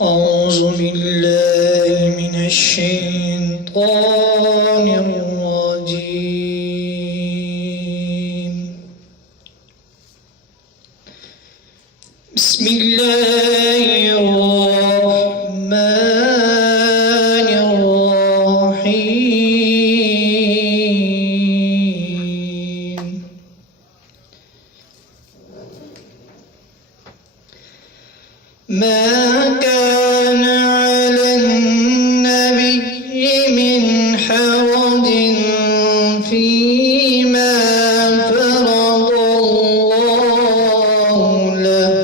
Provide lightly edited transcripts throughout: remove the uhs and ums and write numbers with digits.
أعوذ بالله من الشيطان الرجيم. بسم الله الرحمن الرحيم. ما كان على النبي من حرج فيما فرض الله له،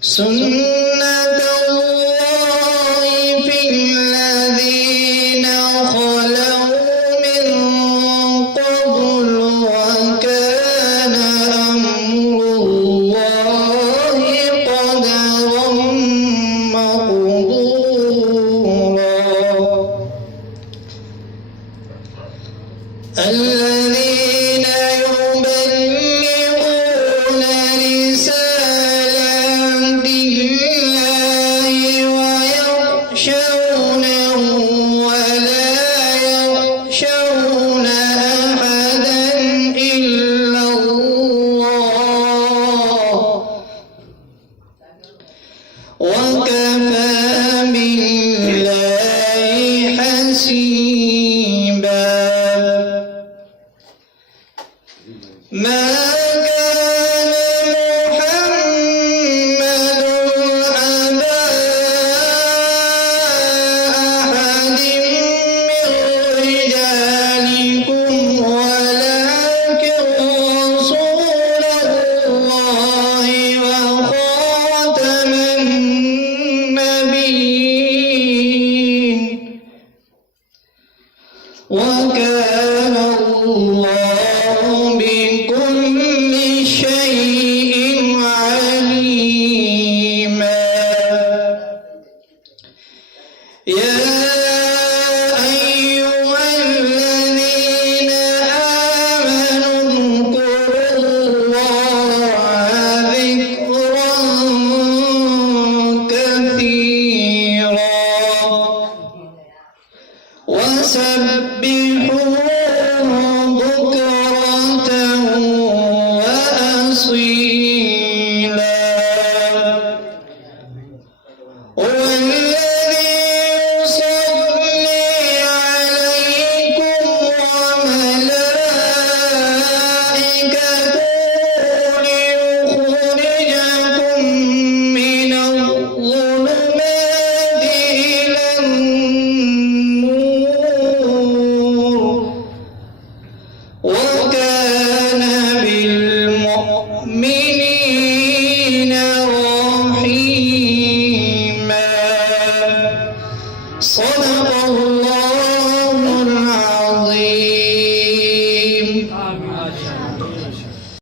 سنة الله في الذين خلوا من قبل، وكان أمر الله قدرا مقدورا. الذين يبلغون رسالات الله ويخشونه ولا يخشون أحدا إلا الله، وكفى بالله حسيبا. ما كان محمد أبا أحد من رجالكم ولكن رسول الله وخاتم النبيين، وكان الله بكل شيء عليما. يا أيها الذين آمنوا اذكروا الله ذكرا كثيرا وسبحوه بكرة وأصيلا. هو الذي يصلي عليكم وملائكته ليخرجكم من الظلمات إلى النور، وكان بالمؤمنين رحيما. صدق الله